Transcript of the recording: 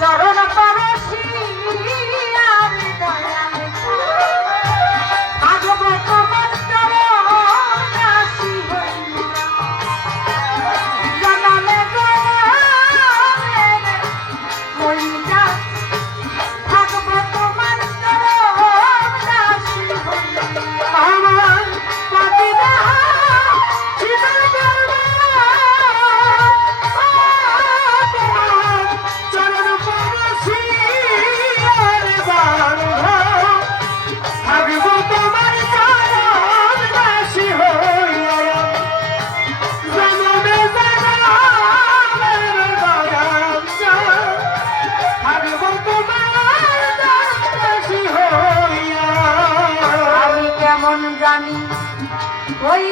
চরণ পরশি আমি দয়াল আগব তোমার চরণ দাসী হইয়া জনমে জনমে মইরা আগব তোমার চরণ দাসী হইয়া আমার পাপিনা জীবন গর্ব চরণ পরশি আরে বান্ধব আগব তোমার চরণ দাসী হইয়া জনমে জনমের দয়াল আগব তোমার চরণ দাসী হইয়া আমি কেমন জানি ওই